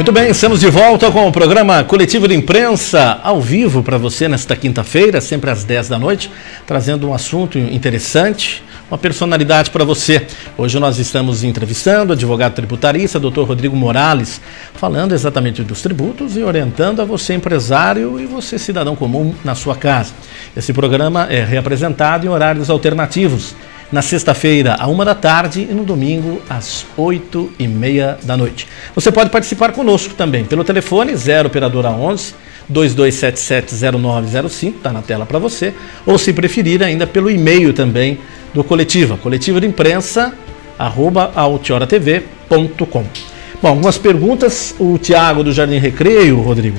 Muito bem, estamos de volta com o programa Coletivo de Imprensa ao vivo para você nesta quinta-feira, sempre às 10 da noite, trazendo um assunto interessante, uma personalidade para você. Hoje nós estamos entrevistando o advogado tributarista, Dr. Rodrigo Morales, falando exatamente dos tributos e orientando a você, empresário, e você, cidadão comum, na sua casa. Esse programa é reapresentado em horários alternativos, na sexta-feira, à 1 da tarde e no domingo, às 8h30 da noite. Você pode participar conosco também pelo telefone 0 operadora 11 22770905, está na tela para você, ou se preferir ainda pelo e-mail também do Coletiva, coletivo de imprensa @altioratv.com. Bom, algumas perguntas. O Tiago do Jardim Recreio, Rodrigo,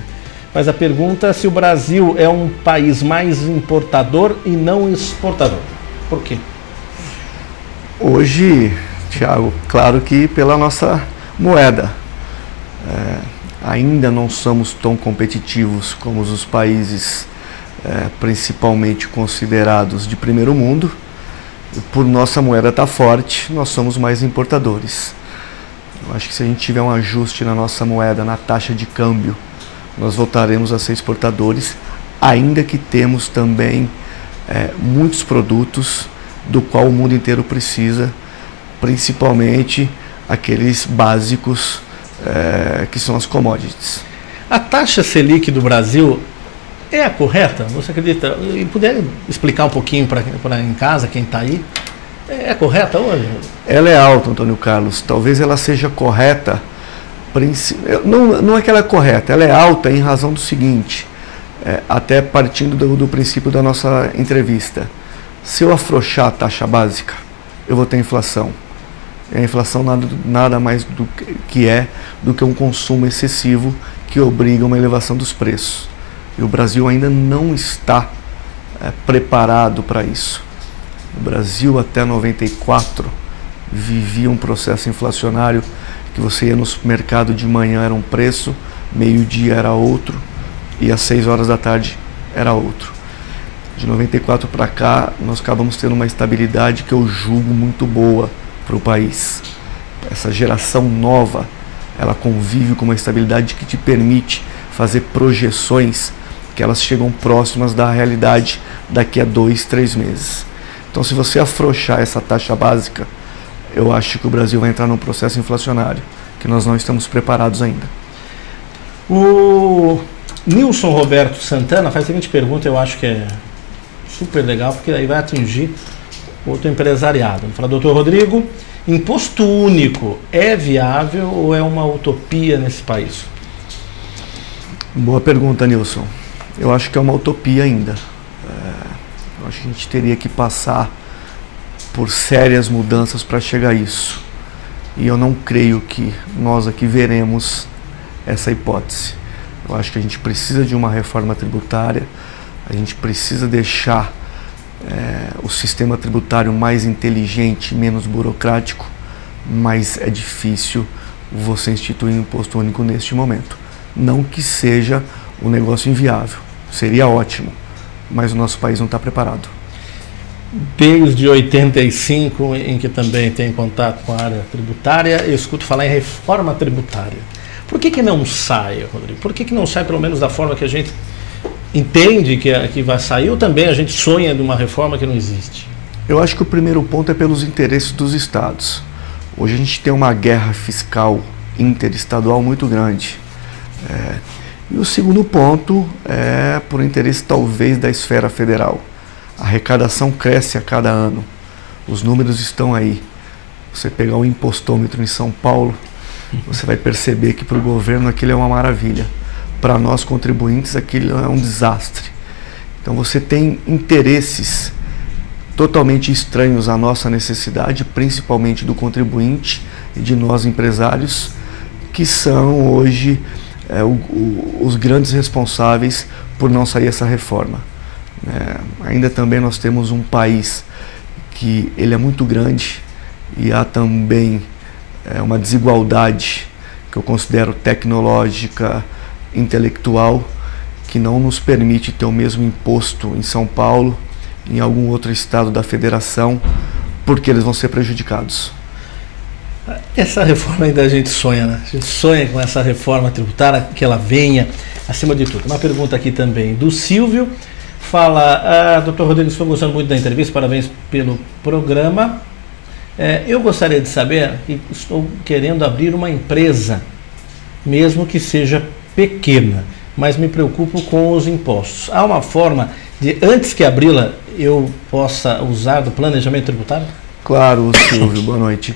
faz a pergunta se o Brasil é um país mais importador e não exportador. Por quê? Hoje, Tiago, claro que pela nossa moeda. Ainda não somos tão competitivos como os países principalmente considerados de primeiro mundo. Por nossa moeda estar forte, nós somos mais importadores. Eu acho que se a gente tiver um ajuste na nossa moeda, na taxa de câmbio, nós voltaremos a ser exportadores, ainda que temos também muitos produtos do qual o mundo inteiro precisa, principalmente aqueles básicos que são as commodities. A taxa Selic do Brasil é a correta? Você acredita? E puder explicar um pouquinho para em casa, quem está aí, é correta hoje? Ela é alta, Antônio Carlos. Talvez ela seja correta, não é que ela é correta, ela é alta em razão do seguinte, até partindo do princípio da nossa entrevista. Se eu afrouxar a taxa básica, eu vou ter inflação. E a inflação nada mais do que um consumo excessivo que obriga a uma elevação dos preços. E o Brasil ainda não está preparado para isso. O Brasil, até 94, vivia um processo inflacionário que você ia no supermercado de manhã era um preço, meio-dia era outro e às 6 horas da tarde era outro. De 94 para cá, nós acabamos tendo uma estabilidade que eu julgo muito boa para o país. Essa geração nova, ela convive com uma estabilidade que te permite fazer projeções que elas chegam próximas da realidade daqui a 2, 3 meses. Então, se você afrouxar essa taxa básica, eu acho que o Brasil vai entrar num processo inflacionário, que nós não estamos preparados ainda. O Nilson Roberto Santana faz a seguinte pergunta, eu acho que é super legal, porque aí vai atingir outro empresariado. Ele fala: doutor Rodrigo, imposto único é viável ou é uma utopia nesse país? Boa pergunta, Nilson. Eu acho que é uma utopia ainda. Eu acho que a gente teria que passar por sérias mudanças para chegar a isso. E eu não creio que nós aqui veremos essa hipótese. Eu acho que a gente precisa de uma reforma tributária. A gente precisa deixar o sistema tributário mais inteligente, menos burocrático, mas é difícil você instituir um imposto único neste momento. Não que seja um negócio inviável, seria ótimo, mas o nosso país não está preparado. Desde 85, em que também tem contato com a área tributária, eu escuto falar em reforma tributária. Por que não sai, Rodrigo? Por que não sai, pelo menos da forma que a gente entende que vai sair, ou também a gente sonha de uma reforma que não existe? Eu acho que o primeiro ponto é pelos interesses dos estados. Hoje a gente tem uma guerra fiscal interestadual muito grande. E o segundo ponto é por interesse talvez da esfera federal. A arrecadação cresce a cada ano. Os números estão aí. Você pegar o impostômetro em São Paulo, você vai perceber que para o governo aquilo é uma maravilha. Para nós contribuintes aquilo é um desastre. Então você tem interesses totalmente estranhos à nossa necessidade, principalmente do contribuinte e de nós empresários, que são hoje os grandes responsáveis por não sair essa reforma. Ainda também nós temos um país que ele é muito grande e há também uma desigualdade que eu considero tecnológica, intelectual, que não nos permite ter o mesmo imposto em São Paulo, em algum outro estado da federação, porque eles vão ser prejudicados. Essa reforma ainda a gente sonha, né? A gente sonha com essa reforma tributária, que ela venha acima de tudo. Uma pergunta aqui também do Silvio. Fala, doutor Rodrigo, estou gostando muito da entrevista, parabéns pelo programa. Eu gostaria de saber que estou querendo abrir uma empresa, mesmo que seja pequena, mas me preocupo com os impostos. Há uma forma de, antes que abri-la, eu possa usar do planejamento tributário? Claro, Silvio, boa noite.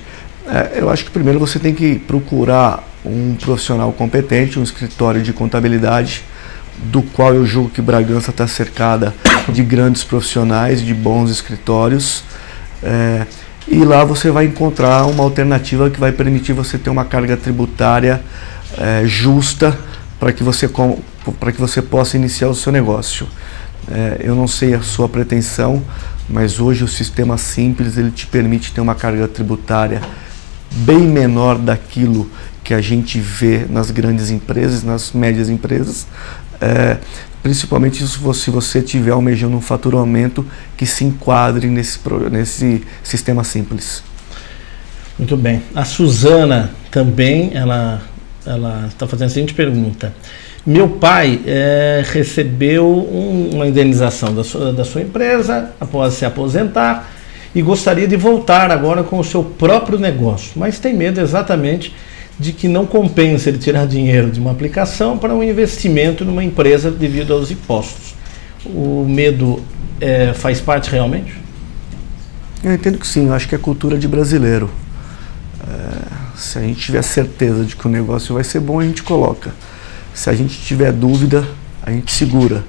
Eu acho que primeiro você tem que procurar um profissional competente, um escritório de contabilidade, do qual eu julgo que Bragança está cercada de grandes profissionais, de bons escritórios, e lá você vai encontrar uma alternativa que vai permitir você ter uma carga tributária justa para que você possa iniciar o seu negócio. Eu não sei a sua pretensão, mas hoje o sistema simples ele te permite ter uma carga tributária bem menor daquilo que a gente vê nas grandes empresas, nas médias empresas, principalmente se você tiver almejando um faturamento que se enquadre nesse sistema simples. Muito bem. A Suzana também, ela está fazendo a seguinte pergunta. Meu pai recebeu uma indenização da sua empresa após se aposentar e gostaria de voltar agora com o seu próprio negócio, mas tem medo exatamente de que não compensa ele tirar dinheiro de uma aplicação para um investimento numa empresa devido aos impostos. O medo faz parte realmente? Eu entendo que sim, eu acho que é cultura de brasileiro. Se a gente tiver certeza de que o negócio vai ser bom, a gente coloca. Se a gente tiver dúvida, a gente segura.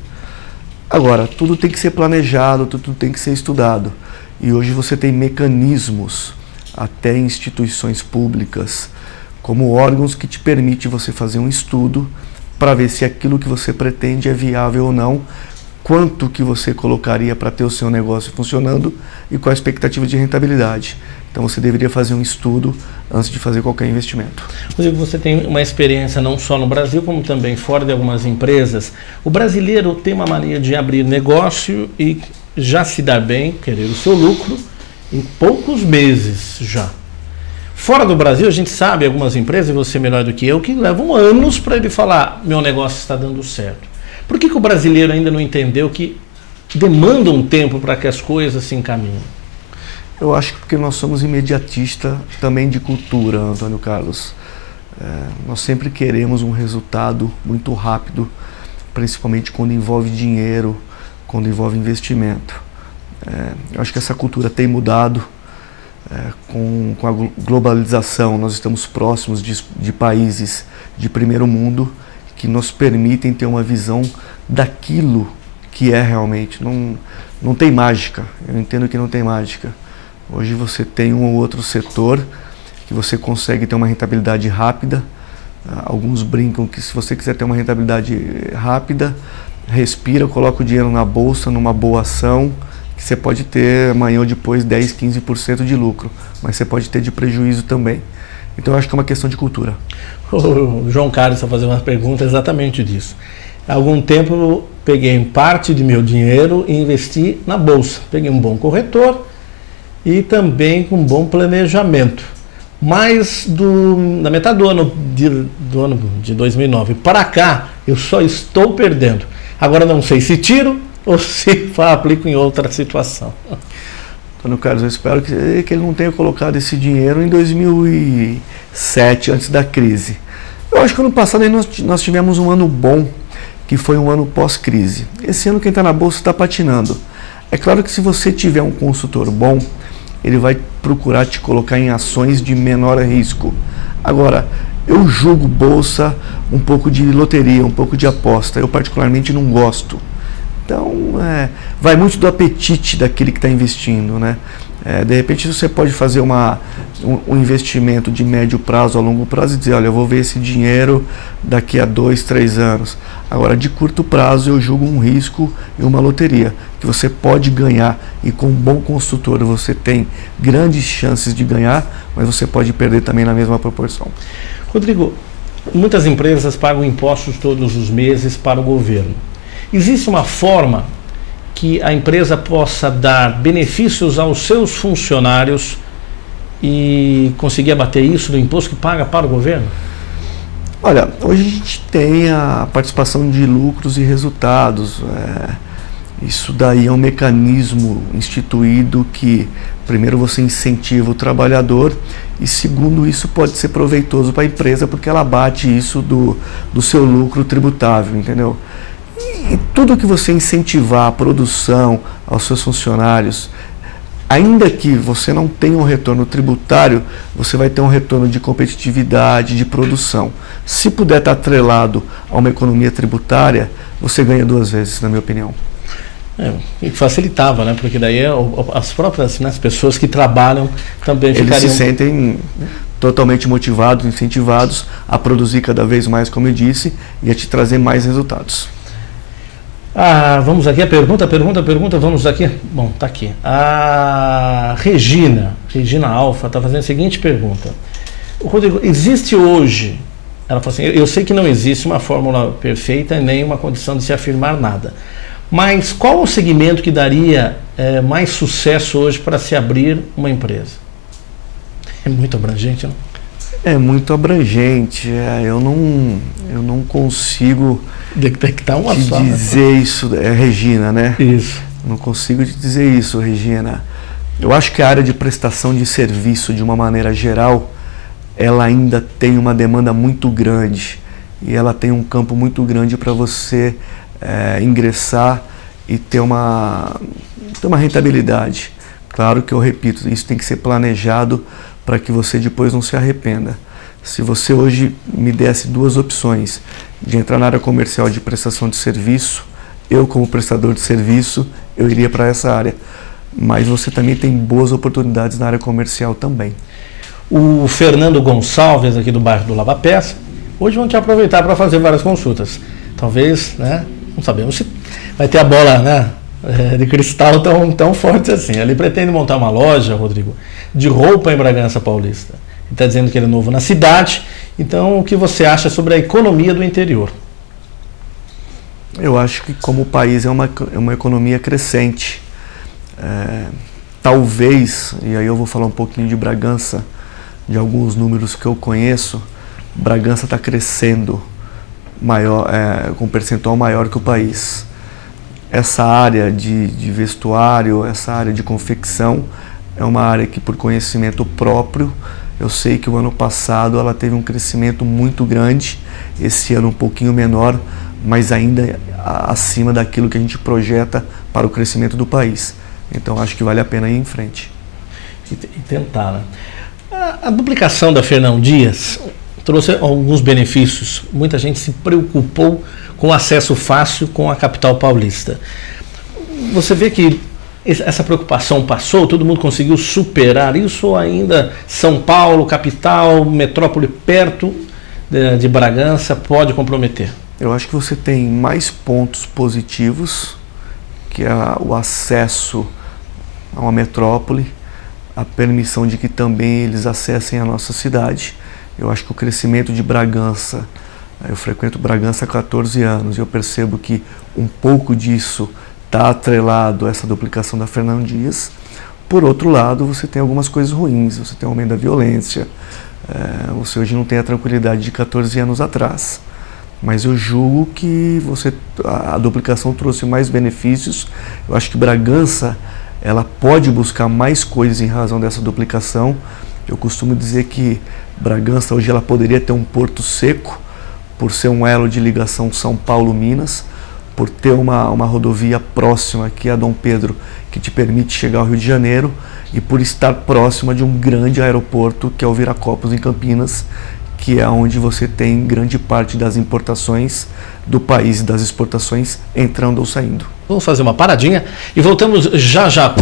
Agora, tudo tem que ser planejado, tudo tem que ser estudado. E hoje você tem mecanismos, até instituições públicas, como órgãos que te permitem você fazer um estudo para ver se aquilo que você pretende é viável ou não, quanto que você colocaria para ter o seu negócio funcionando e qual a expectativa de rentabilidade. Então você deveria fazer um estudo antes de fazer qualquer investimento. Rodrigo, você tem uma experiência não só no Brasil, como também fora de algumas empresas. O brasileiro tem uma mania de abrir negócio e já se dar bem, querer o seu lucro, em poucos meses já. Fora do Brasil, a gente sabe, algumas empresas, e você melhor do que eu, que levam anos para ele falar, meu negócio está dando certo. Por que o brasileiro ainda não entendeu que demanda um tempo para que as coisas se encaminhem? Eu acho que porque nós somos imediatistas também de cultura, Antônio Carlos. Nós sempre queremos um resultado muito rápido, principalmente quando envolve dinheiro, quando envolve investimento. Eu acho que essa cultura tem mudado. Com a globalização, nós estamos próximos de países de primeiro mundo que nos permitem ter uma visão daquilo que é realmente. Não tem mágica, eu entendo que não tem mágica. Hoje você tem um ou outro setor que você consegue ter uma rentabilidade rápida. Alguns brincam que se você quiser ter uma rentabilidade rápida, respira, coloca o dinheiro na bolsa, numa boa ação, que você pode ter amanhã ou depois 10, 15% de lucro, mas você pode ter de prejuízo também. Então eu acho que é uma questão de cultura. O João Carlos está fazendo uma pergunta exatamente disso. Há algum tempo eu peguei parte de meu dinheiro e investi na bolsa. Peguei um bom corretor e também com um bom planejamento. Mas da metade do ano de 2009 para cá, eu só estou perdendo. Agora não sei se tiro ou se aplico em outra situação. Antônio Carlos, eu espero que ele não tenha colocado esse dinheiro em 2007, antes da crise. Eu acho que ano passado nós tivemos um ano bom, que foi um ano pós-crise. Esse ano quem está na bolsa está patinando. É claro que se você tiver um consultor bom, ele vai procurar te colocar em ações de menor risco. Agora, eu julgo bolsa um pouco de loteria, um pouco de aposta. Eu particularmente não gosto. Então, vai muito do apetite daquele que está investindo, né? De repente você pode fazer um investimento de médio prazo a longo prazo e dizer, olha, eu vou ver esse dinheiro daqui a 2, 3 anos. Agora, de curto prazo, eu julgo um risco e uma loteria, que você pode ganhar e com um bom consultor você tem grandes chances de ganhar, mas você pode perder também na mesma proporção. Rodrigo, muitas empresas pagam impostos todos os meses para o governo. Existe uma forma que a empresa possa dar benefícios aos seus funcionários e conseguir abater isso do imposto que paga para o governo? Olha, hoje a gente tem a participação de lucros e resultados. Isso daí é um mecanismo instituído que, primeiro, você incentiva o trabalhador e, segundo, isso pode ser proveitoso para a empresa porque ela abate isso do seu lucro tributável, entendeu? E tudo que você incentivar a produção aos seus funcionários, ainda que você não tenha um retorno tributário, você vai ter um retorno de competitividade, de produção. Se puder estar atrelado a uma economia tributária, você ganha duas vezes, na minha opinião. E facilitava, né? Porque daí as próprias, né, as pessoas que trabalham também ficariam... Eles se sentem totalmente motivados, incentivados a produzir cada vez mais, como eu disse, e a te trazer mais resultados. Vamos aqui, a pergunta, vamos aqui. Bom, tá aqui. A Regina Alfa está fazendo a seguinte pergunta. Rodrigo, existe hoje, ela fala assim, eu sei que não existe uma fórmula perfeita e nem uma condição de se afirmar nada, mas qual o segmento que daria mais sucesso hoje para se abrir uma empresa? É muito abrangente, não? É muito abrangente, eu não consigo detectar uma te só, dizer isso, Regina, né? Isso. Não consigo te dizer isso, Regina. Eu acho que a área de prestação de serviço, de uma maneira geral, ela ainda tem uma demanda muito grande e ela tem um campo muito grande para você ingressar e ter uma rentabilidade. Claro que eu repito, isso tem que ser planejado para que você depois não se arrependa. Se você hoje me desse duas opções de entrar na área comercial de prestação de serviço, eu como prestador de serviço, eu iria para essa área. Mas você também tem boas oportunidades na área comercial também. O Fernando Gonçalves, aqui do bairro do Lava Pés, hoje vão te aproveitar para fazer várias consultas. Talvez, né, não sabemos se vai ter a bola, né, de cristal tão forte assim. Ele pretende montar uma loja, Rodrigo, de roupa em Bragança Paulista. Ele está dizendo que ele é novo na cidade. Então, o que você acha sobre a economia do interior? Eu acho que como o país é uma economia crescente. Talvez, e aí eu vou falar um pouquinho de Bragança, de alguns números que eu conheço, Bragança está crescendo com um percentual maior que o país. Essa área de vestuário, essa área de confecção, é uma área que, por conhecimento próprio, eu sei que o ano passado ela teve um crescimento muito grande, esse ano um pouquinho menor, mas ainda acima daquilo que a gente projeta para o crescimento do país. Então acho que vale a pena ir em frente. E tentar, né? A duplicação da Fernão Dias trouxe alguns benefícios. Muita gente se preocupou com acesso fácil com a capital paulista. Você vê que essa preocupação passou, todo mundo conseguiu superar isso, ou ainda São Paulo, capital, metrópole perto de Bragança, pode comprometer? Eu acho que você tem mais pontos positivos, que é o acesso a uma metrópole, a permissão de que também eles acessem a nossa cidade. Eu acho que o crescimento de Bragança, eu frequento Bragança há 14 anos e eu percebo que um pouco disso está atrelado a essa duplicação da Fernão Dias. Por outro lado, você tem algumas coisas ruins, você tem o aumento da violência, você hoje não tem a tranquilidade de 14 anos atrás. Mas eu julgo que a duplicação trouxe mais benefícios. Eu acho que Bragança ela pode buscar mais coisas em razão dessa duplicação. Eu costumo dizer que Bragança hoje ela poderia ter um porto seco, por ser um elo de ligação São Paulo-Minas, por ter uma rodovia próxima, que é a Dom Pedro, que te permite chegar ao Rio de Janeiro, e por estar próxima de um grande aeroporto, que é o Viracopos, em Campinas, que é onde você tem grande parte das importações do país e das exportações entrando ou saindo. Vamos fazer uma paradinha e voltamos já já.